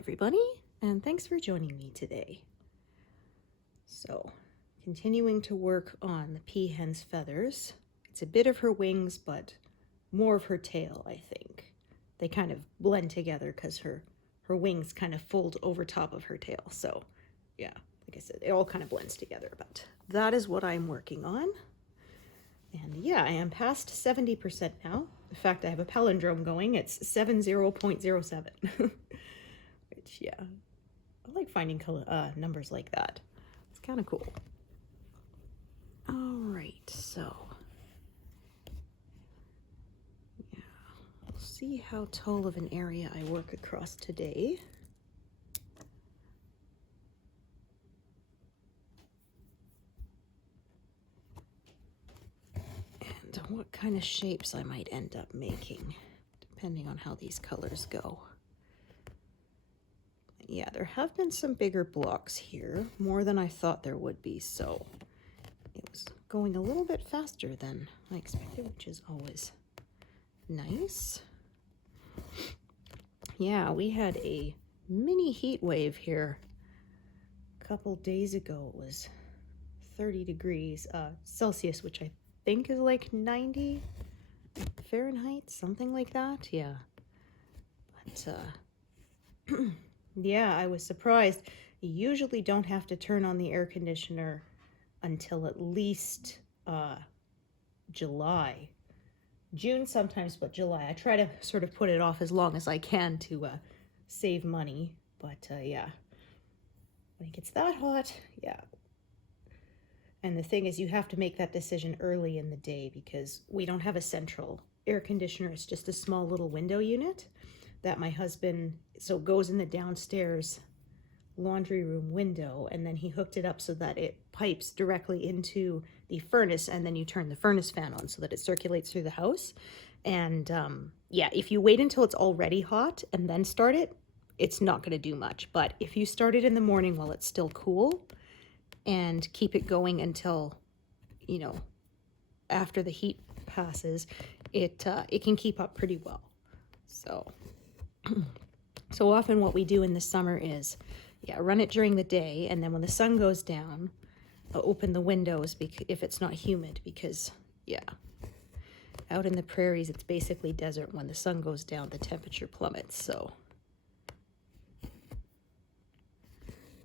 everybody, and thanks for joining me today. So, continuing to work on the peahen's feathers. It's a bit of her wings, but more of her tail, I think. They kind of blend together because her wings kind of fold over top of her tail. So, yeah, like I said, it all kind of blends together, but that is what I'm working on. And yeah, I am past 70% now. In fact, I have a palindrome going. It's 70.07. Which, yeah, I like finding numbers like that. It's kind of cool. All right, so yeah, we'll see how tall of an area I work across today. And what kind of shapes I might end up making, depending on how these colors go. Yeah, there have been some bigger blocks here, more than I thought there would be, so it was going a little bit faster than I expected, which is always nice. Yeah, we had a mini heat wave here a couple days ago. It was 30 degrees Celsius, which I think is like 90 Fahrenheit, something like that. Yeah, but yeah, I was surprised. You usually don't have to turn on the air conditioner until at least July. June sometimes, but July. I try to sort of put it off as long as I can to save money. But yeah, when it gets that hot, yeah. And the thing is, you have to make that decision early in the day because we don't have a central air conditioner. It's just a small little window unit that my husband, so goes in the downstairs laundry room window, and then he hooked it up so that it pipes directly into the furnace, and then you turn the furnace fan on so that it circulates through the house. And yeah, if you wait until it's already hot and then start it, it's not going to do much. But if you start it in the morning while it's still cool and keep it going until, you know, after the heat passes, it can keep up pretty well. So often what we do in the summer is, yeah, run it during the day, and then when the sun goes down, I'll open the windows if it's not humid, because, yeah, out in the prairies, it's basically desert. When the sun goes down, the temperature plummets, so.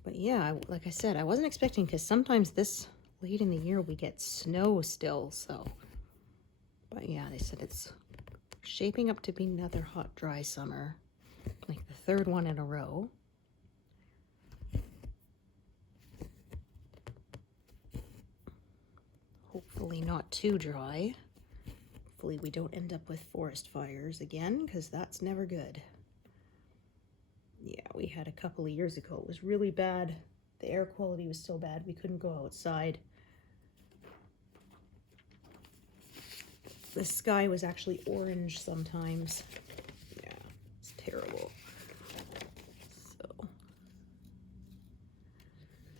But yeah, like I said, I wasn't expecting, because sometimes this late in the year we get snow still, so. But yeah, they said it's shaping up to be another hot, dry summer, like the third one in a row. Hopefully not too dry. Hopefully we don't end up with forest fires again, because that's never good. Yeah, we had a couple of years ago. It was really bad. The air quality was so bad we couldn't go outside. The sky was actually orange sometimes. Yeah, it's terrible.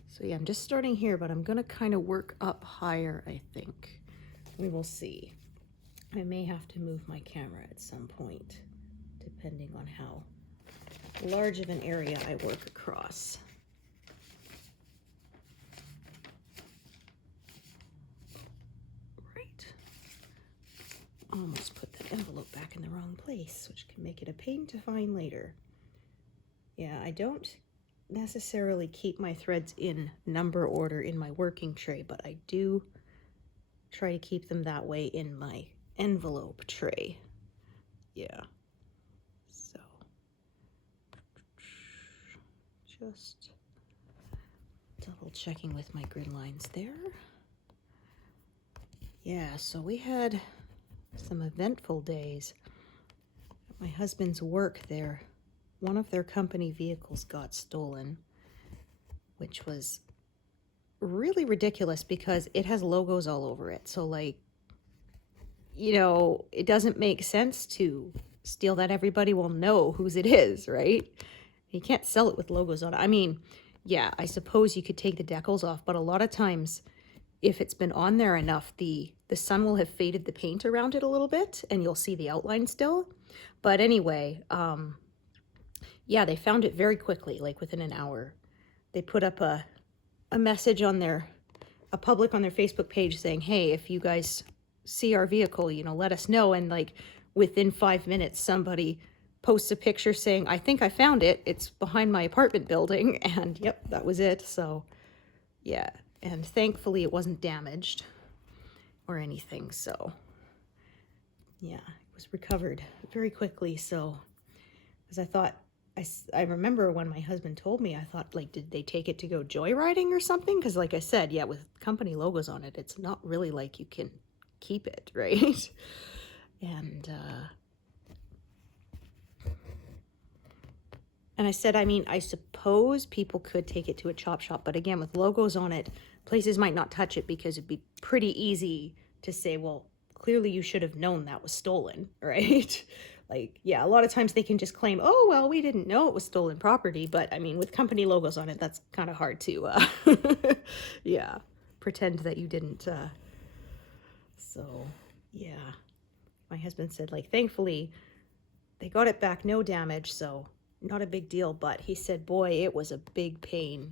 So yeah, I'm just starting here, but I'm gonna kind of work up higher, I think. We will see. I may have to move my camera at some point, depending on how large of an area I work across. Right. Almost put that envelope back in the wrong place, which can make it a pain to find later. Yeah, I don't necessarily keep my threads in number order in my working tray, but I do try to keep them that way in my envelope tray. Yeah, so just double checking with my grid lines there. Yeah, so we had some eventful days. At my husband's work there, one of their company vehicles got stolen, which was really ridiculous because it has logos all over it. So, like, you know, it doesn't make sense to steal that. Everybody will know whose it is, right? You can't sell it with logos on it. I mean, yeah, I suppose you could take the decals off, but a lot of times, if it's been on there enough, the sun will have faded the paint around it a little bit, and you'll see the outline still. But anyway, Yeah, they found it very quickly, like within an hour. They put up a message on a public on their Facebook page saying, hey, if you guys see our vehicle, you know, let us know. And like within 5 minutes, somebody posts a picture saying, I think I found it. It's behind my apartment building. And yep, that was it. So yeah. And thankfully it wasn't damaged or anything. So yeah, it was recovered very quickly. So, because I thought, I remember when my husband told me, I thought, like, did they take it to go joyriding or something? Because like I said, yeah, with company logos on it, it's not really like you can keep it, right? And I said, I mean, I suppose people could take it to a chop shop, but again, with logos on it, places might not touch it because it'd be pretty easy to say, well, clearly you should have known that was stolen, right? Like, yeah, a lot of times they can just claim, oh, well, we didn't know it was stolen property. But I mean, with company logos on it, that's kind of hard to, yeah, pretend that you didn't. So, yeah, my husband said, like, thankfully they got it back, no damage. So not a big deal. But he said, boy, it was a big pain.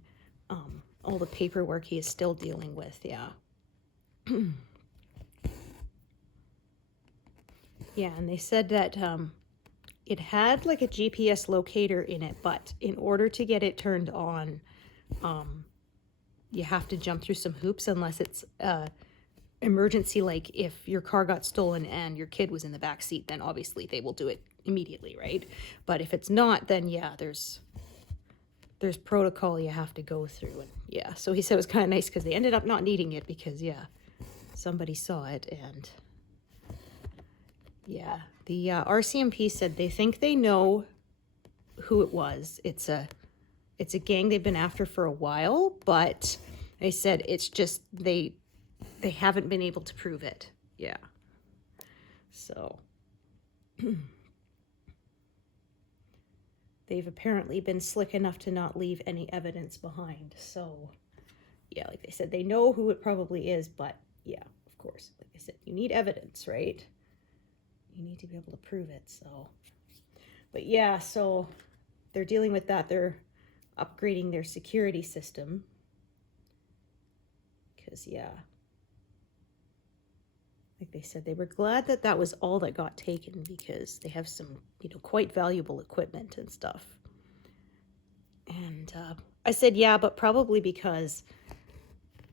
All the paperwork he is still dealing with. Yeah. Yeah, and they said that it had like a GPS locator in it, but in order to get it turned on, you have to jump through some hoops unless it's emergency, like if your car got stolen and your kid was in the back seat, then obviously they will do it immediately, right? But if it's not, then yeah, there's protocol you have to go through. And yeah, so he said it was kind of nice because they ended up not needing it because yeah, somebody saw it. And yeah, the RCMP said they think they know who it was. It's a gang they've been after for a while, but they said it's just they haven't been able to prove it. Yeah. So they've apparently been slick enough to not leave any evidence behind. So yeah, like they said, they know who it probably is, but yeah, of course, like I said, you need evidence, right? You need to be able to prove it. So, but yeah, so they're dealing with that. They're upgrading their security system because yeah, like they said, they were glad that that was all that got taken because they have some, you know, quite valuable equipment and stuff. And I said, yeah, but probably because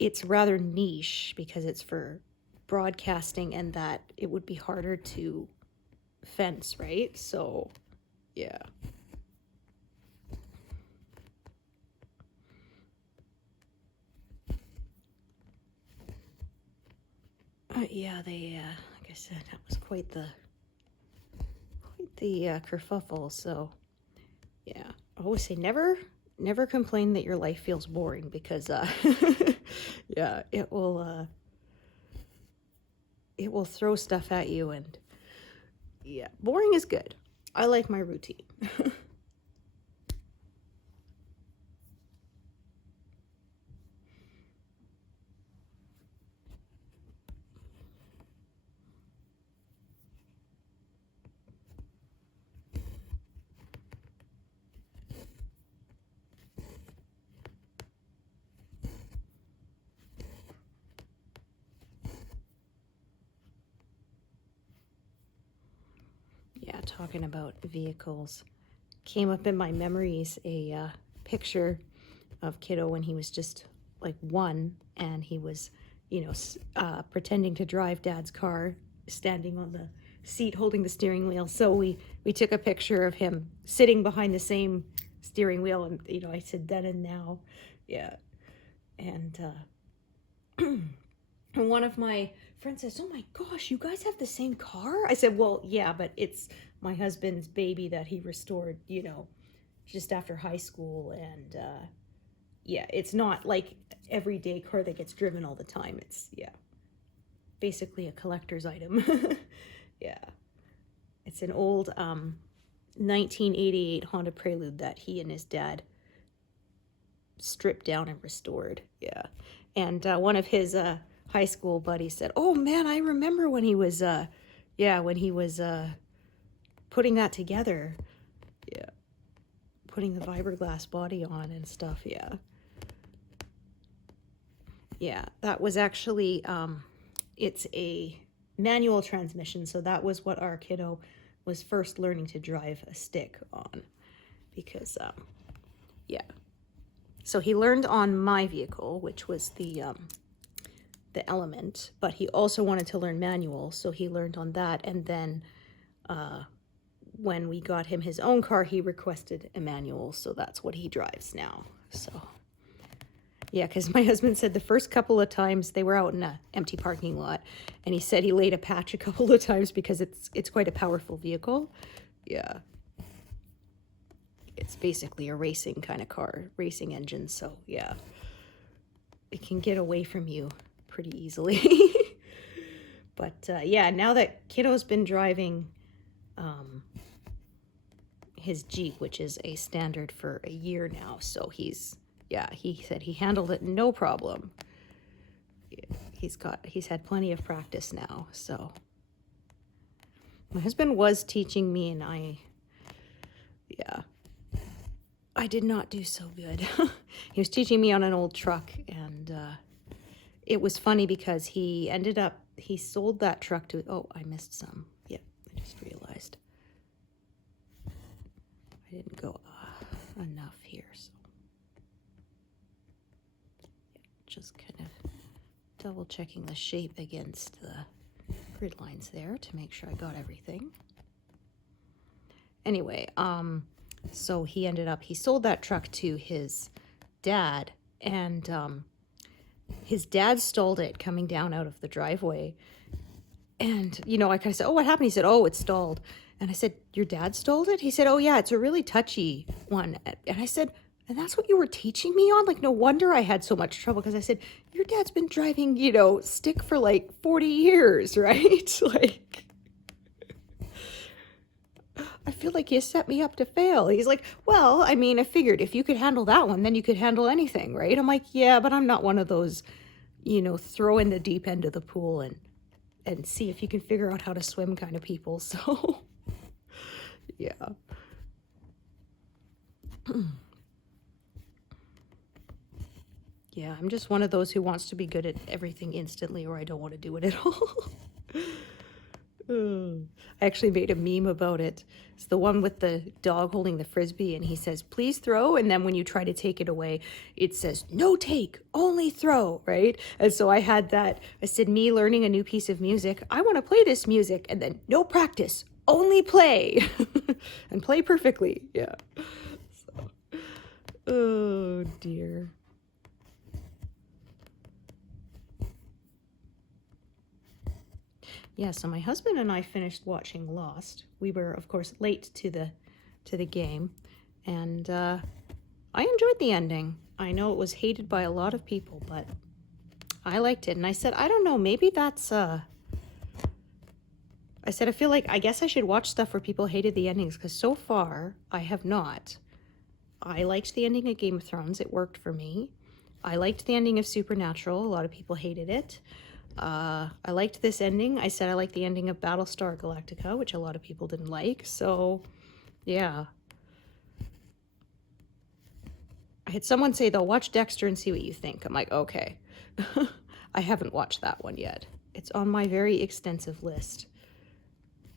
it's rather niche because it's for broadcasting and that it would be harder to fence, right? So yeah. Yeah, they like I said, that was quite the kerfuffle. So yeah, I always say never complain that your life feels boring because yeah, it will throw stuff at you. And yeah, boring is good. I like my routine. Yeah, talking about vehicles, came up in my memories a picture of kiddo when he was just like 1, and he was, you know, pretending to drive dad's car, standing on the seat holding the steering wheel. So we took a picture of him sitting behind the same steering wheel, and you know, I said then and now. Yeah. And and one of my friends says, oh my gosh, you guys have the same car? I said, well, yeah, but it's my husband's baby that he restored, you know, just after high school. And yeah, it's not like everyday car that gets driven all the time. It's, yeah, basically a collector's item. Yeah. It's an old 1988 Honda Prelude that he and his dad stripped down and restored. Yeah. And one of his high school buddies said, oh man, I remember when he was yeah, when he was putting that together. Yeah. putting the fiberglass body on and stuff. Yeah. Yeah, that was actually, it's a manual transmission. So that was what our kiddo was first learning to drive a stick on. Because, yeah. So he learned on my vehicle, which was the Element, but he also wanted to learn manual, so he learned on that. And then when we got him his own car, he requested a manual, so that's what he drives now. So yeah, because my husband said the first couple of times they were out in an empty parking lot, and he said he laid a patch a couple of times because it's quite a powerful vehicle. Yeah, it's basically a racing kind of car, racing engine. So yeah, it can get away from you pretty easily. But yeah, now that kiddo's been driving his Jeep, which is a standard for a year now, so he's, yeah, he said he handled it no problem. He's had plenty of practice now. So my husband was teaching me, and I did not do so good. He was teaching me on an old truck, and it was funny because he sold that truck to, oh, I missed some. Yeah, I just realized. I didn't go enough here, so. Yeah, just kind of double checking the shape against the grid lines there to make sure I got everything. Anyway, so he sold that truck to his dad, and his dad stalled it coming down out of the driveway. And, you know, I kind of said, oh, what happened? He said, oh, it stalled. And I said, your dad stalled it? He said, oh, yeah, it's a really touchy one. And I said, and that's what you were teaching me on? Like, no wonder I had so much trouble. Because I said, your dad's been driving, you know, stick for like 40 years, right? Like, I feel like you set me up to fail. He's like, well, I mean, I figured if you could handle that one, then you could handle anything, right? I'm like, yeah, but I'm not one of those, you know, throw in the deep end of the pool and see if you can figure out how to swim kind of people. So, yeah. Yeah, I'm just one of those who wants to be good at everything instantly, or I don't want to do it at all. I actually made a meme about it. It's the one with the dog holding the frisbee, and he says, please throw. And then when you try to take it away, it says, no take, only throw, right? And so I had that. I said, me learning a new piece of music, I want to play this music, and then no practice, only play. And play perfectly. Yeah. So, oh, dear. Yeah, so my husband and I finished watching Lost. We were, of course, late to the game, and I enjoyed the ending. I know it was hated by a lot of people, but I liked it. And I said, I don't know, maybe that's I said, I guess I should watch stuff where people hated the endings, because so far I have not. I liked the ending of Game of Thrones. It worked for me. I liked the ending of Supernatural. A lot of people hated it. I liked this ending. I said I liked the ending of Battlestar Galactica, which a lot of people didn't like. So, yeah. I had someone say, they'll watch Dexter and see what you think. I'm like, okay. I haven't watched that one yet. It's on my very extensive list.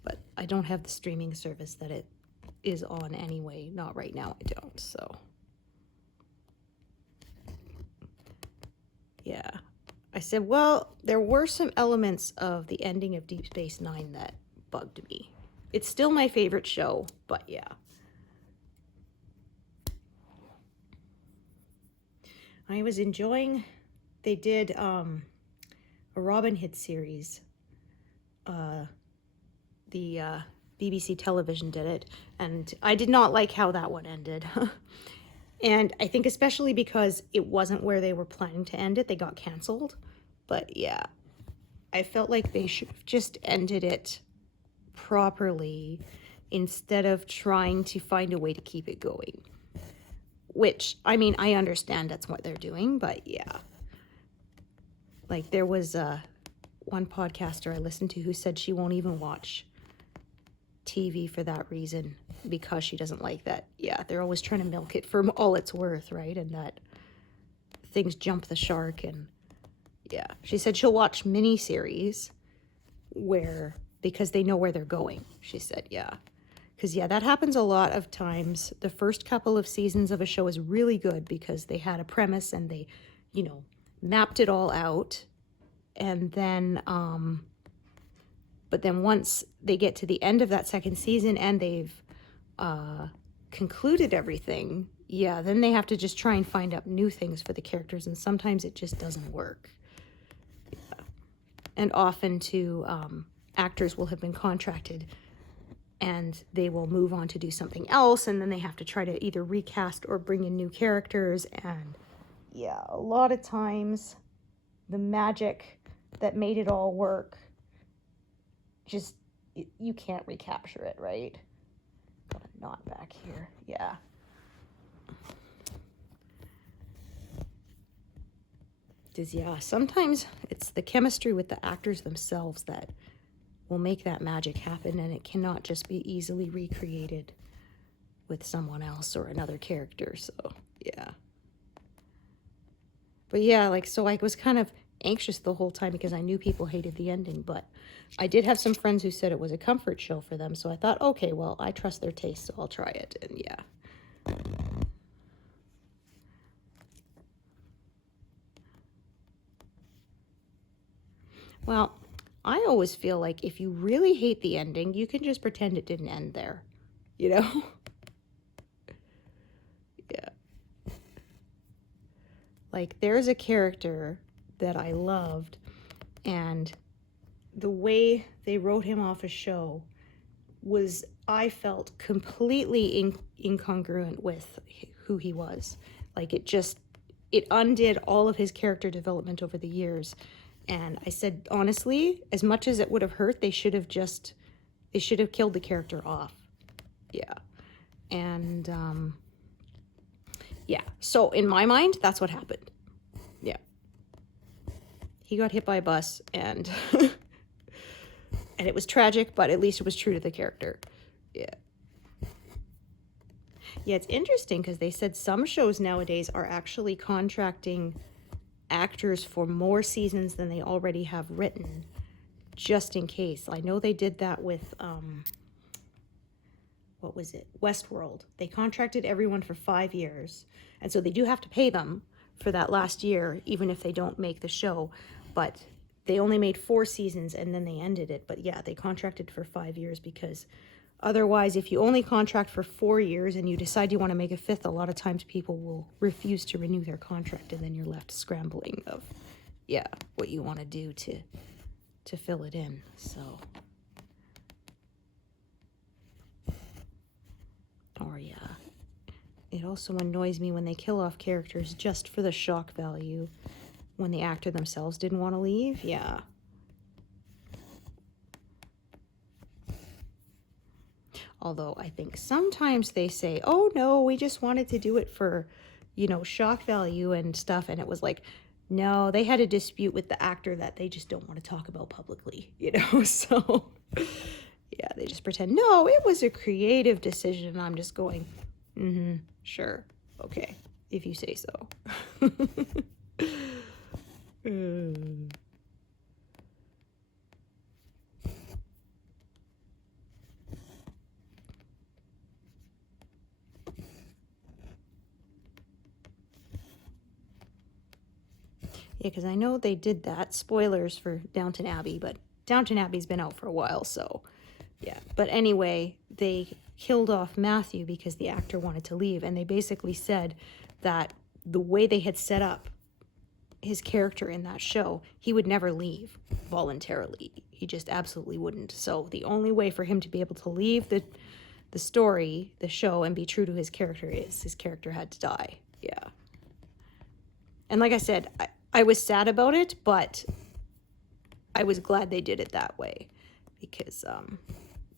But I don't have the streaming service that it is on anyway. Not right now, I don't. So, yeah. I said, well, there were some elements of the ending of Deep Space Nine that bugged me. It's still my favorite show, but yeah. I was enjoying, they did a Robin Hood series. The BBC television did it, and I did not like how that one ended. And I think especially because it wasn't where they were planning to end it, they got canceled. But yeah, I felt like they should have just ended it properly instead of trying to find a way to keep it going. Which, I mean, I understand that's what they're doing, but yeah. Like, there was one podcaster I listened to who said she won't even watch TV for that reason, because she doesn't like that. Yeah, they're always trying to milk it for all it's worth, right? And that things jump the shark. And yeah, she said she'll watch miniseries because they know where they're going. She said, yeah. Because, yeah, that happens a lot of times. The first couple of seasons of a show is really good because they had a premise and they, mapped it all out. And then, but then once they get to the end of that second season and they've concluded everything, yeah, then they have to just try and find out new things for the characters. And sometimes it just doesn't work. Yeah. And often, too, actors will have been contracted and they will move on to do something else, and then they have to try to either recast or bring in new characters. And yeah, a lot of times the magic that made it all work, just, you can't recapture it, right? Got a knot back here. Yeah. Yeah, sometimes it's the chemistry with the actors themselves that will make that magic happen, and it cannot just be easily recreated with someone else or another character. So yeah, but yeah, so I was kind of anxious the whole time because I knew people hated the ending, but I did have some friends who said it was a comfort show for them, so I thought, okay, well, I trust their taste, so I'll try it. And yeah, well, I always feel like if you really hate the ending, you can just pretend it didn't end there, Yeah. There's a character that I loved, and the way they wrote him off a show was, I felt, completely incongruent with who he was. It undid all of his character development over the years. And I said, honestly, as much as it would have hurt, they should have killed the character off. Yeah. And, yeah. So in my mind, that's what happened. Yeah. He got hit by a bus, and and it was tragic, but at least it was true to the character. Yeah. Yeah, it's interesting because they said some shows nowadays are actually contracting actors for more seasons than they already have written, just in case. I know they did that with what was it, Westworld. They contracted everyone for 5 years, and so they do have to pay them for that last year, even if they don't make the show. But they only made 4 seasons and then they ended it. But yeah, they contracted for 5 years because otherwise, if you only contract for 4 years and you decide you want to make a 5th, a lot of times people will refuse to renew their contract, and then you're left scrambling of, yeah, what you want to do to fill it in. So, or yeah, it also annoys me when they kill off characters just for the shock value when the actor themselves didn't want to leave. Yeah. Although I think sometimes they say, oh no, we just wanted to do it for, shock value and stuff. And it was like, no, they had a dispute with the actor that they just don't want to talk about publicly, So, yeah, they just pretend, no, it was a creative decision. And I'm just going, sure, okay, if you say so. Yeah, because I know they did that. Spoilers for Downton Abbey, but Downton Abbey's been out for a while, so yeah. But anyway, they killed off Matthew because the actor wanted to leave, and they basically said that the way they had set up his character in that show, he would never leave voluntarily. He just absolutely wouldn't. So the only way for him to be able to leave the story, the show, and be true to his character is his character had to die. Yeah. And like I said, I was sad about it, but I was glad they did it that way because,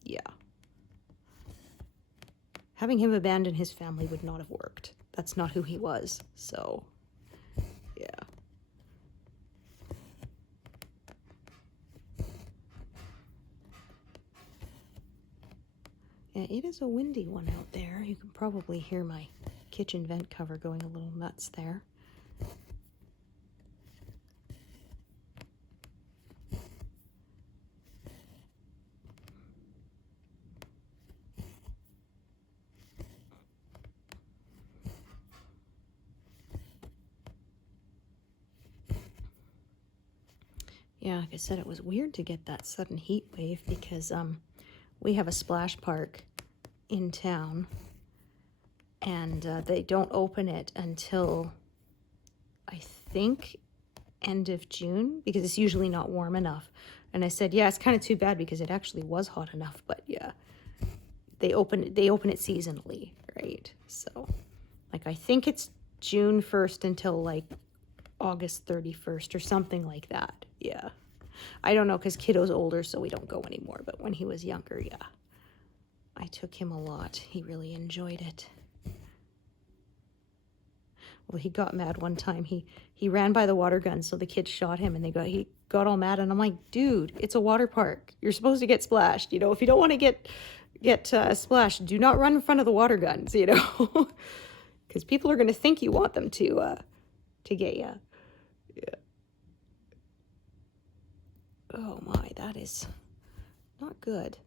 yeah. Having him abandon his family would not have worked. That's not who he was, so, yeah. Yeah, it is a windy one out there. You can probably hear my kitchen vent cover going a little nuts there. Yeah, like I said, it was weird to get that sudden heat wave because we have a splash park in town, and they don't open it until I think end of June because it's usually not warm enough. And I said, yeah, it's kind of too bad because it actually was hot enough, but yeah, they open it seasonally, right? So like I think it's June 1st until like August 31st or something like that. Yeah. I don't know because kiddo's older, so we don't go anymore. But when he was younger, yeah. I took him a lot. He really enjoyed it. Well, he got mad one time. He ran by the water gun, so the kids shot him, and he got all mad. And I'm like, dude, it's a water park. You're supposed to get splashed. You know, if you don't want to get splashed, do not run in front of the water guns. You know, because people are going to think you want them to get you. Yeah. Oh my, that is not good.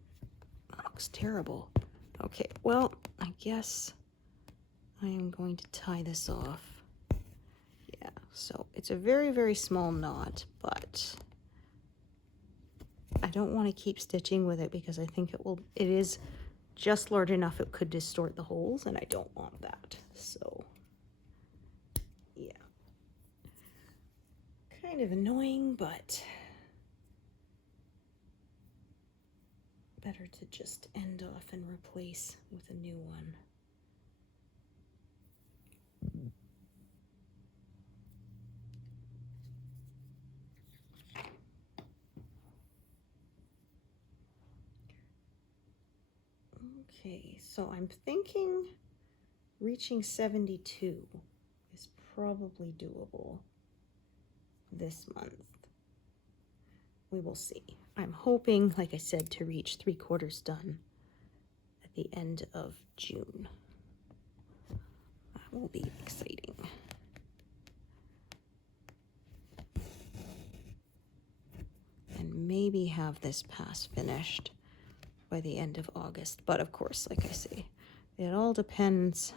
That looks terrible. Okay, well, I guess I am going to tie this off. Yeah, so it's a very, very small knot, but I don't want to keep stitching with it because I think it is just large enough it could distort the holes, and I don't want that. So, yeah. Kind of annoying, but better to just end off and replace with a new one. Okay, so I'm thinking reaching 72 is probably doable this month. We will see. I'm hoping, like I said, to reach 3/4 done at the end of June. That will be exciting. And maybe have this pass finished by the end of August. But of course, like I say, it all depends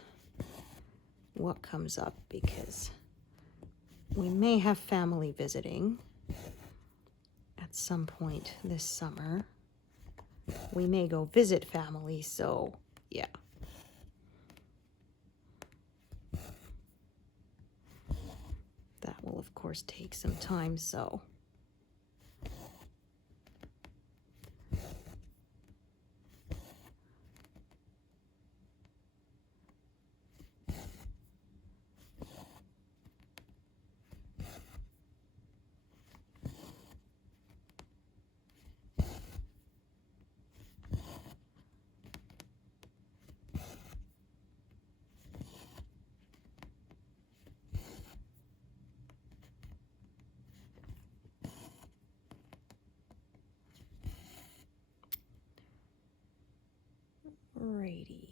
what comes up because we may have family visiting at some point this summer. We may go visit family, so yeah. That will, of course, take some time, so. Alrighty.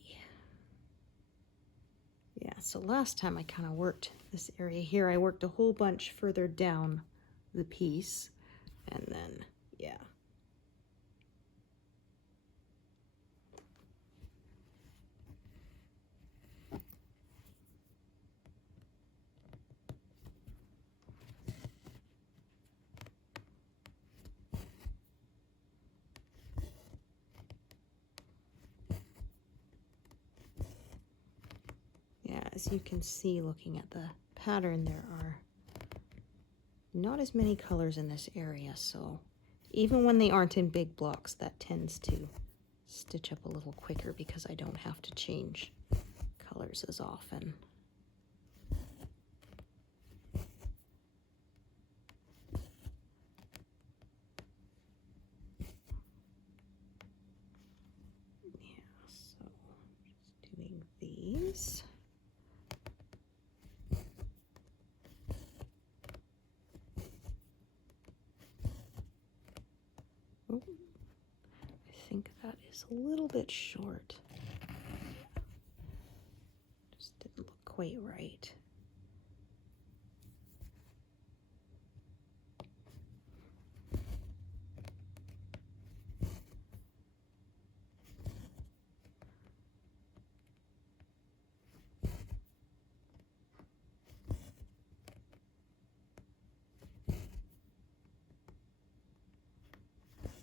Yeah, so last time I kind of worked this area here. I worked a whole bunch further down the piece, and then, yeah. As you can see, looking at the pattern, there are not as many colors in this area, so even when they aren't in big blocks, that tends to stitch up a little quicker because I don't have to change colors as often. Yeah, so just doing these. I think that is a little bit short. Just didn't look quite right.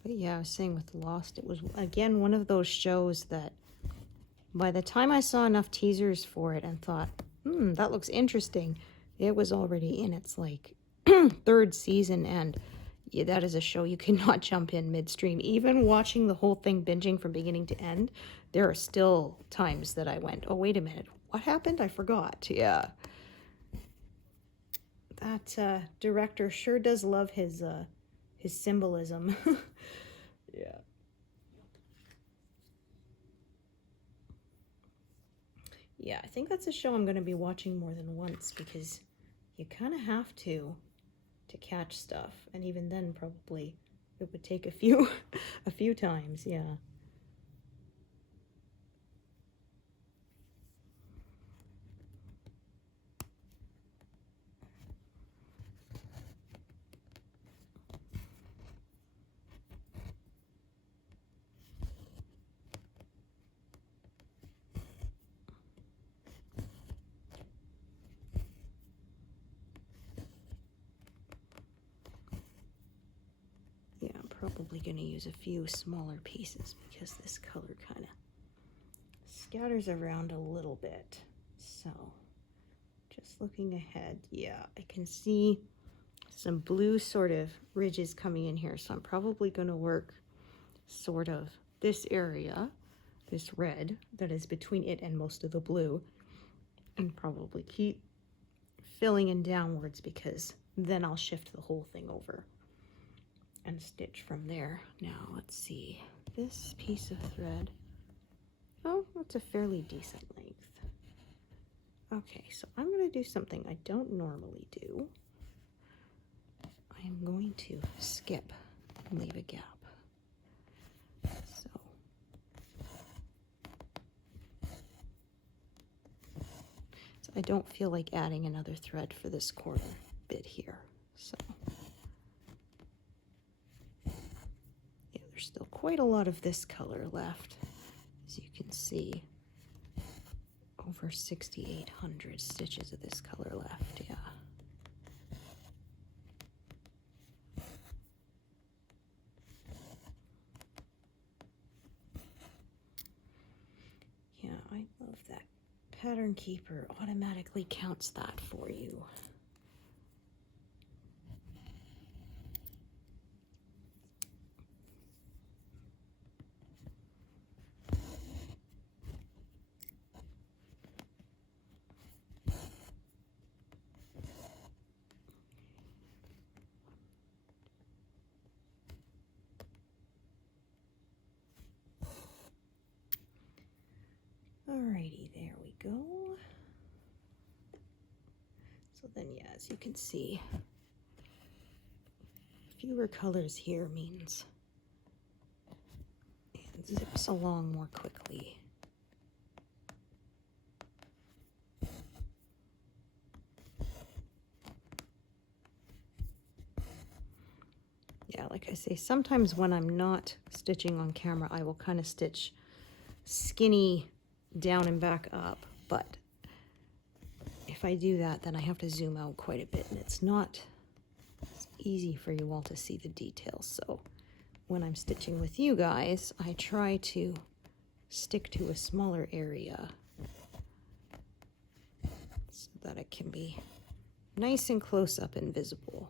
But yeah, I was saying with Lost, it was, again, one of those shows that by the time I saw enough teasers for it and thought, that looks interesting, it was already in its, like, third season, and yeah, that is a show you cannot jump in midstream. Even watching the whole thing, binging from beginning to end, there are still times that I went, oh, wait a minute, what happened? I forgot. Yeah. That director sure does love his symbolism. Yeah. Yeah, I think that's a show I'm going to be watching more than once because you kind of have to catch stuff, and even then probably it would take a few a few times. Yeah. Yeah, I'm probably going to use a few smaller pieces because this color kind of scatters around a little bit. So just looking ahead, yeah, I can see some blue sort of ridges coming in here. So I'm probably going to work sort of this area, this red that is between it and most of the blue, and probably keep filling in downwards because then I'll shift the whole thing over and stitch from there. Now let's see, this piece of thread, oh, that's a fairly decent length. Okay, so I'm going to do something I don't normally do. I am going to skip and leave a gap. So I don't feel like adding another thread for this corner bit here. So yeah, there's still quite a lot of this color left. As you can see, over 6,800 stitches of this color left, yeah. Yeah, I love that Pattern Keeper automatically counts that for you. Alrighty, there we go. So then, yeah, as you can see, fewer colors here means it zips along more quickly. Yeah, like I say, sometimes when I'm not stitching on camera, I will kind of stitch skinny down and back up, but if I do that, then I have to zoom out quite a bit, and it's not as easy for you all to see the details. So when I'm stitching with you guys, I try to stick to a smaller area so that it can be nice and close up and visible.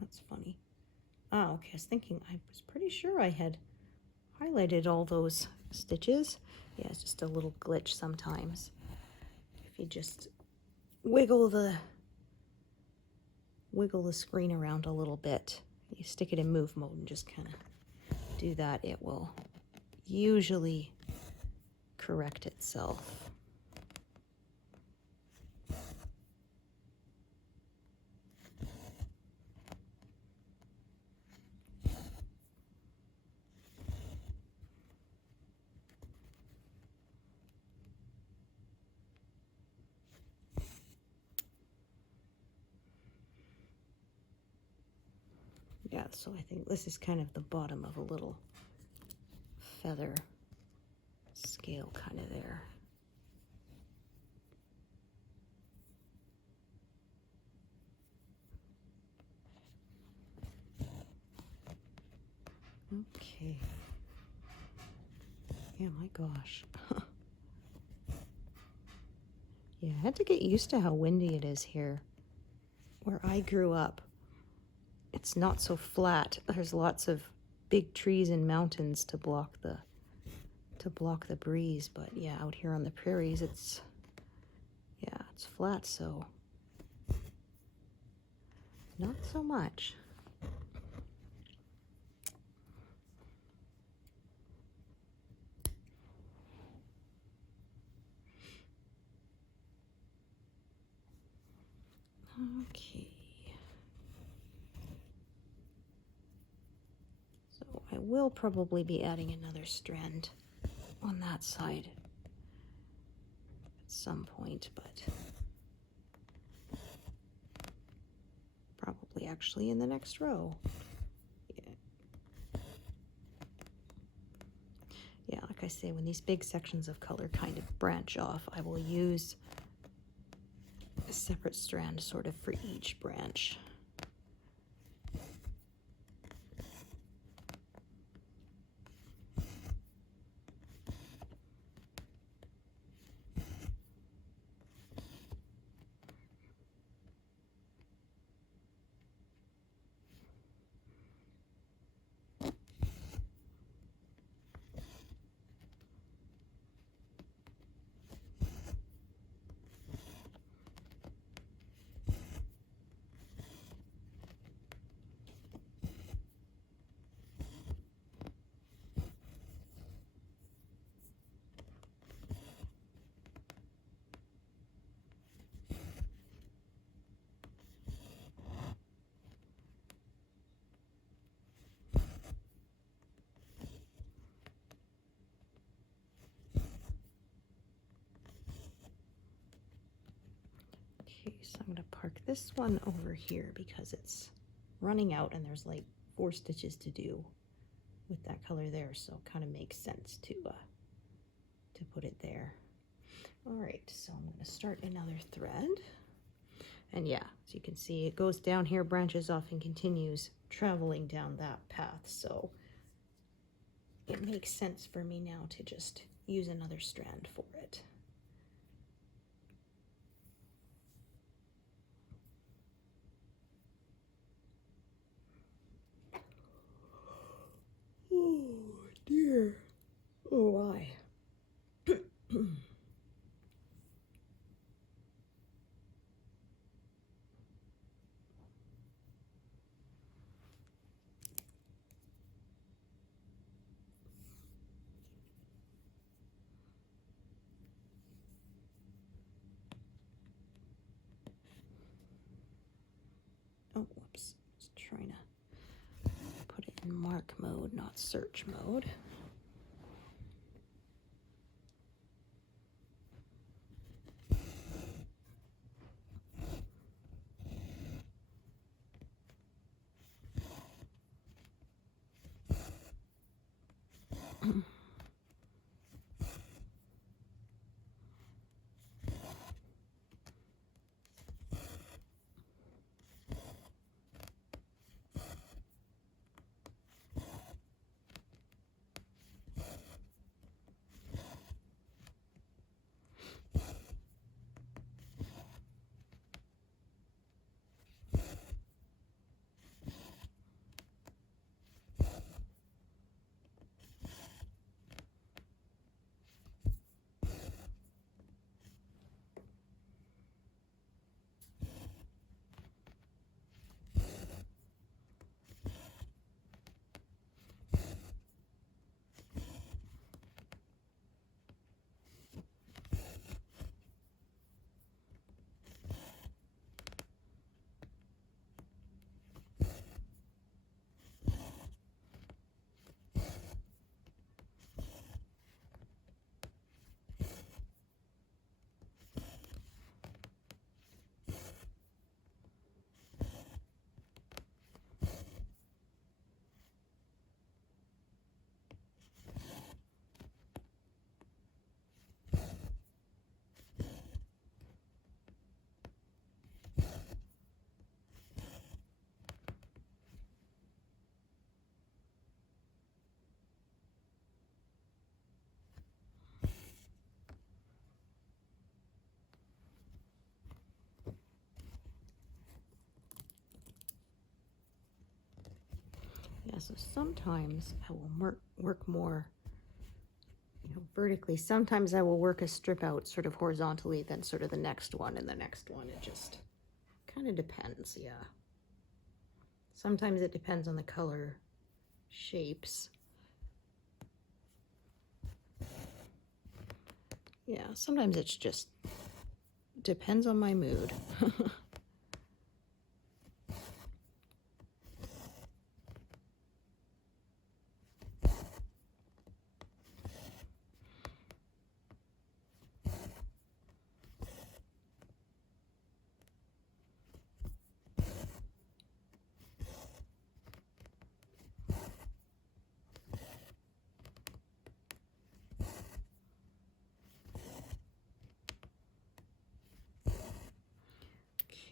That's funny. Oh, okay, I was thinking, I was pretty sure I had highlighted all those stitches. Yeah, it's just a little glitch sometimes. If you just wiggle the screen around a little bit, you stick it in move mode and just kind of do that, it will usually correct itself. Yeah, so I think this is kind of the bottom of a little feather scale kind of there. Okay. Yeah, my gosh. Yeah, I had to get used to how windy it is here. Where I grew up, it's not so flat. There's lots of big trees and mountains to block the breeze, but yeah, out here on the prairies it's flat, so not so much. Okay. So I will probably be adding another strand on that side at some point, but probably actually in the next row. Yeah, like I say, when these big sections of color kind of branch off, I will use a separate strand sort of for each branch. Okay, so I'm going to park this one over here because it's running out and there's like 4 stitches to do with that color there, so it kind of makes sense to put it there. All right, so I'm going to start another thread. And yeah, as you can see, it goes down here, branches off, and continues traveling down that path. So it makes sense for me now to just use another strand for it. Oh dear. Oh, I. Oh, whoops. Just trying to put it in mark mode, not search mode. Yeah, so sometimes I will work more, vertically. Sometimes I will work a strip out sort of horizontally, then sort of the next one and the next one. It just kind of depends, yeah. Sometimes it depends on the color shapes. Yeah, sometimes it's just depends on my mood.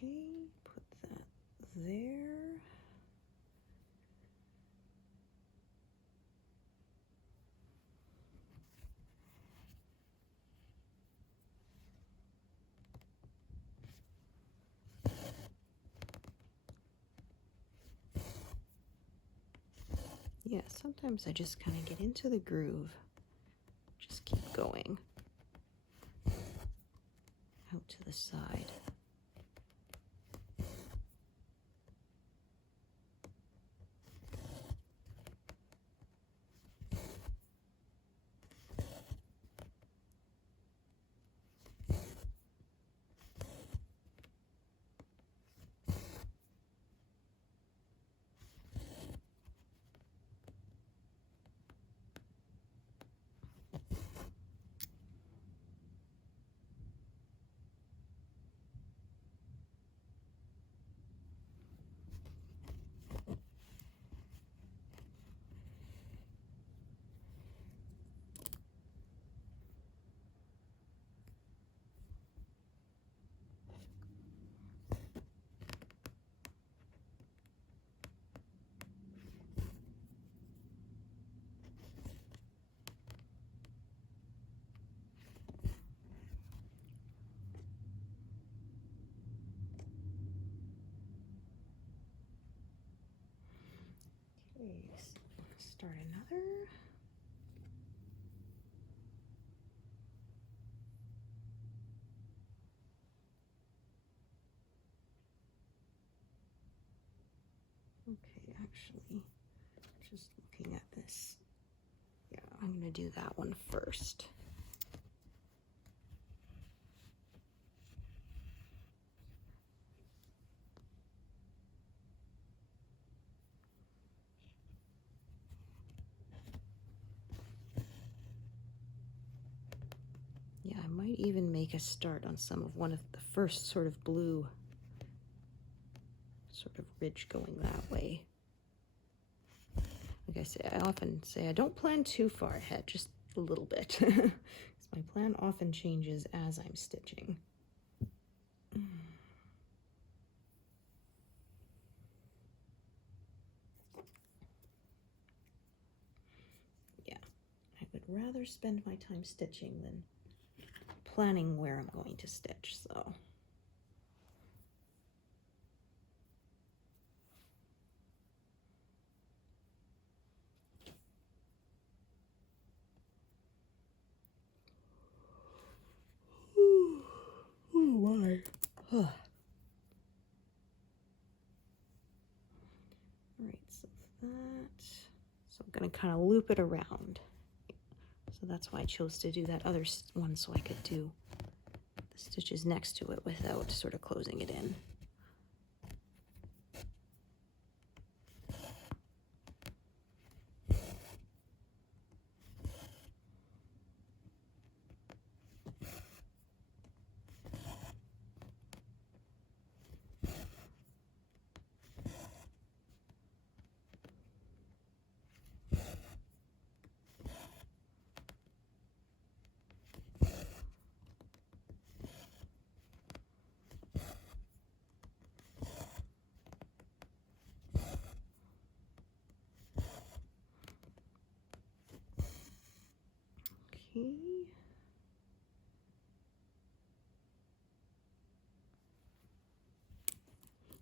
Okay, put that there. Yeah, sometimes I just kind of get into the groove. Just keep going out to the side. Okay, so start another. Okay, actually, just looking at this, yeah, I'm going to do that one first. Yeah, I might even make a start on one of the first sort of blue sort of ridge going that way. Like I often say I don't plan too far ahead, just a little bit. Because my plan often changes as I'm stitching. Yeah, I would rather spend my time stitching than planning where I'm going to stitch, so. Oh my. All right, so that. So I'm going to kind of loop it around. So that's why I chose to do that other one, so I could do the stitches next to it without sort of closing it in. Okay.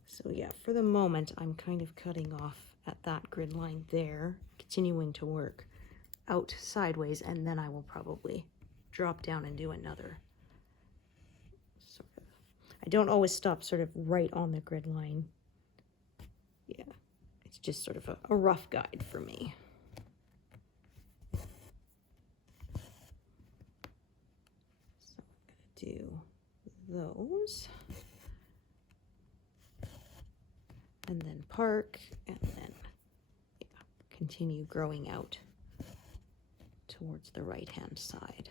So yeah, for the moment, I'm kind of cutting off at that grid line there, continuing to work out sideways, and then I will probably drop down and do another sort of. I don't always stop sort of right on the grid line. Yeah, it's just sort of a rough guide for me. So I'm going to do those. And then park, and then continue growing out towards the right-hand side.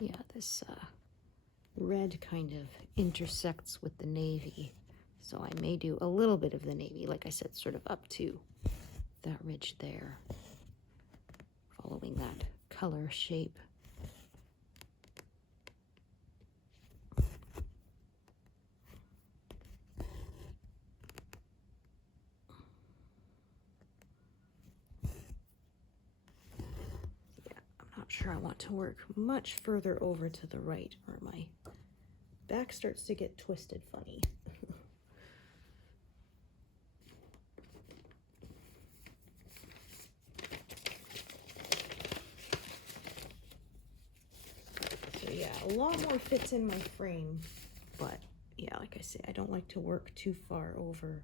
Yeah, this red kind of intersects with the navy, so I may do a little bit of the navy, like I said, sort of up to that ridge there, following that color shape. Sure, I want to work much further over to the right, or my back starts to get twisted funny. So yeah, a lot more fits in my frame, but yeah, like I say, I don't like to work too far over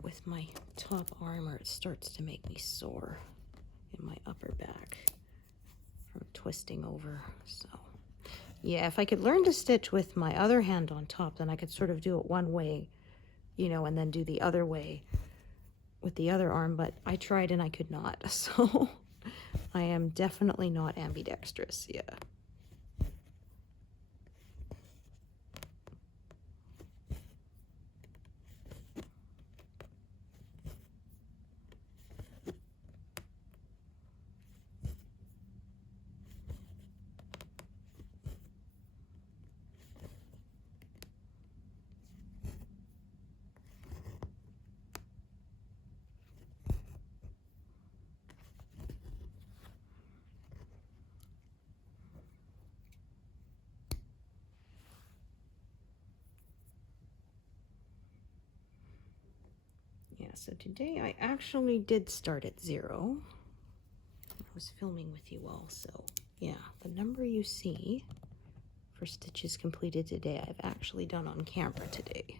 with my top arm, or it starts to make me sore in my upper back from twisting over. So yeah, if I could learn to stitch with my other hand on top, then I could sort of do it one way, you know, and then do the other way with the other arm, but I tried and I could not. So I am definitely not ambidextrous, yeah. Yeah, so today I actually did start at 0. I was filming with you all, so yeah, the number you see for stitches completed today, I've actually done on camera today.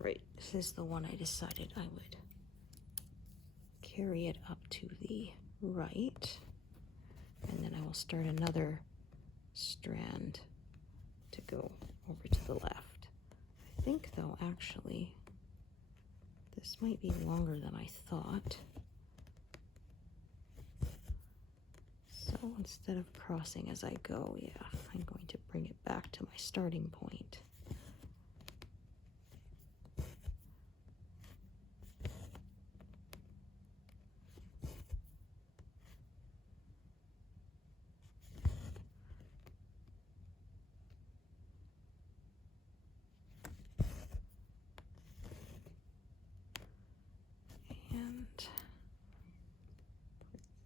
Right, this is the one I decided I would carry it up to the right, and then I will start another strand to go over to the left. I think though, actually, this might be longer than I thought. So instead of crossing as I go, yeah, I'm going to bring it back to my starting point.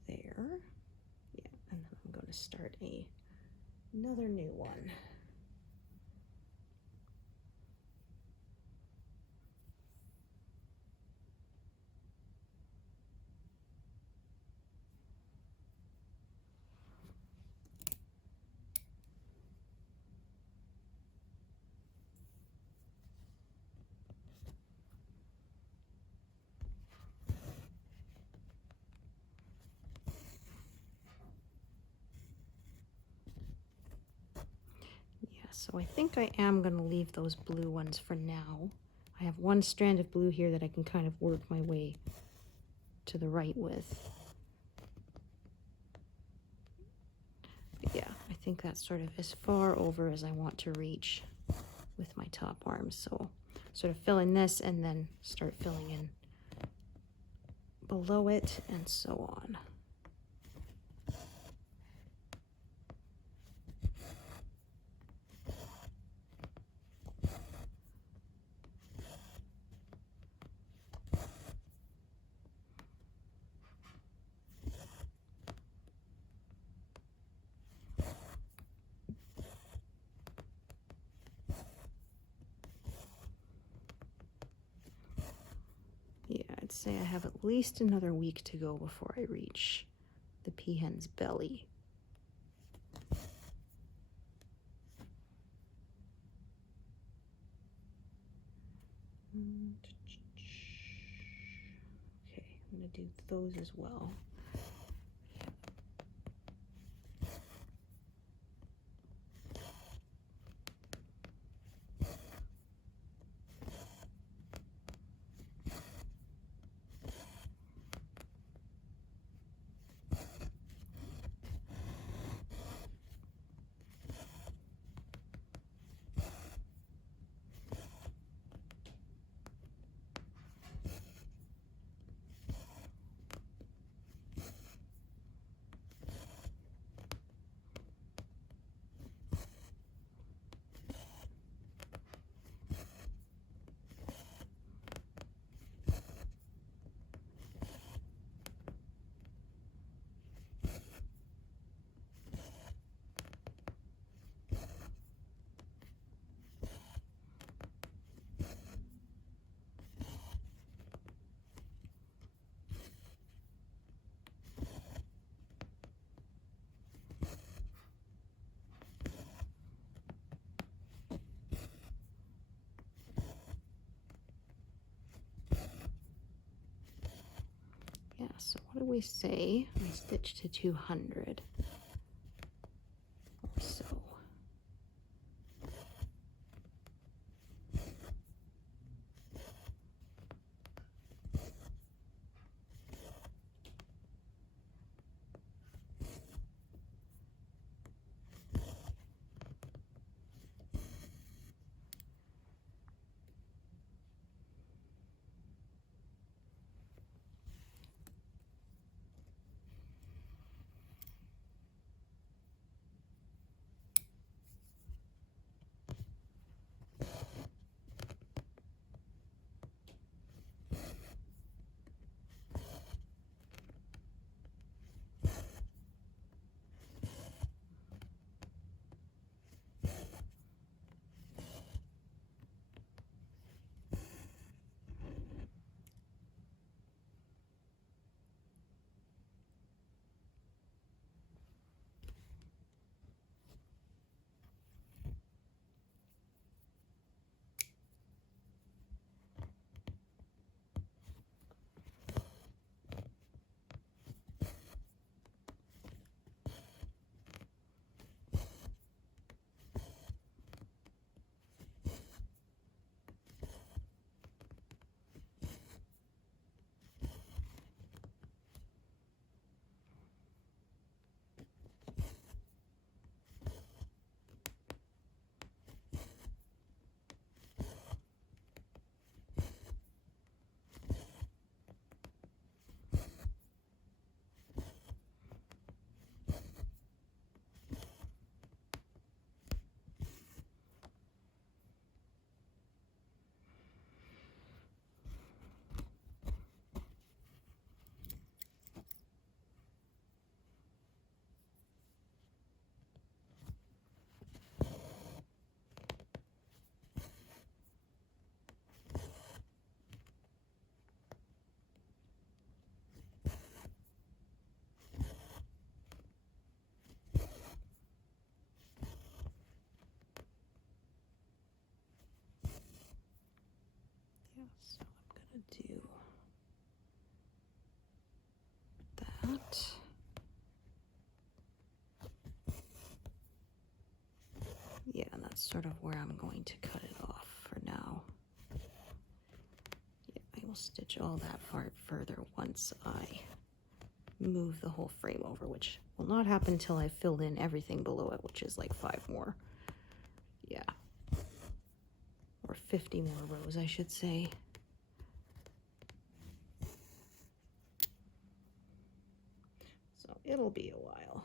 There. Yeah, and then I'm going to start another new one. So I think I am going to leave those blue ones for now. I have one strand of blue here that I can kind of work my way to the right with. But yeah, I think that's sort of as far over as I want to reach with my top arms. So sort of fill in this and then start filling in below it and so on. I'd say I have at least another week to go before I reach the peahen's belly. Okay, I'm going to do those as well. so what do we say? I stitch to 200 or so. So I'm gonna do that. Yeah, and that's sort of where I'm going to cut it off for now. Yeah, I will stitch all that part further once I move the whole frame over, which will not happen until I filled in everything below it, which is like 5 more. Yeah. Or 50 more rows, I should say. So it'll be a while.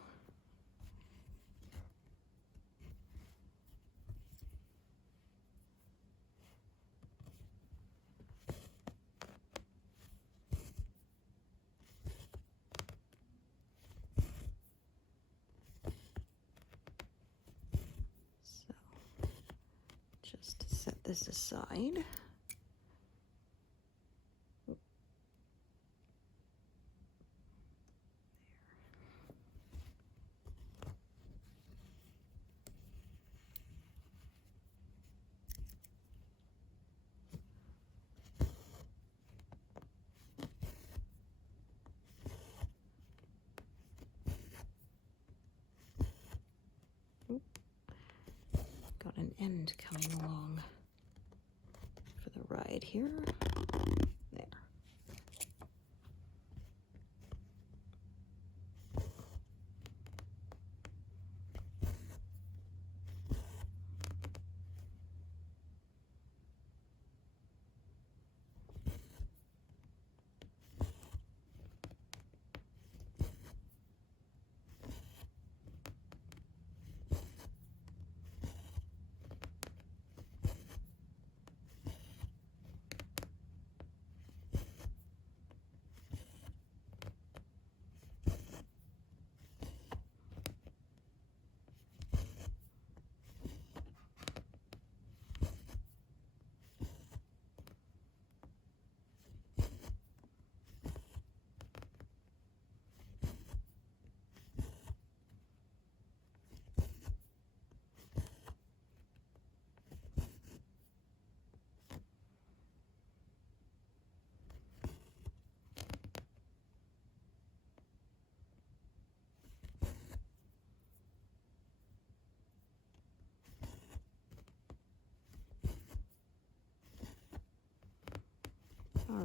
So just to set this aside. Got an end coming along for the ride here. There.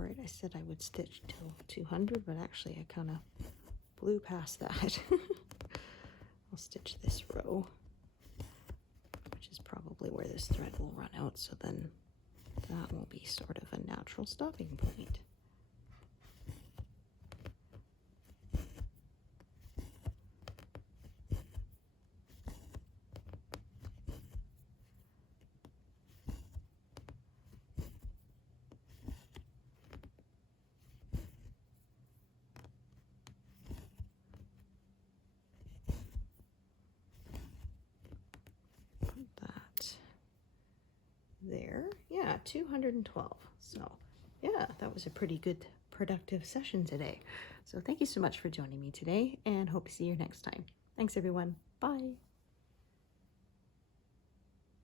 right, I said I would stitch till 200, but actually I kind of blew past that. I'll stitch this row, which is probably where this thread will run out, so then that will be sort of a natural stopping point. There, yeah, 212. So yeah, that was a pretty good productive session today. So thank you so much for joining me today, and hope to see you next time. Thanks everyone. Bye.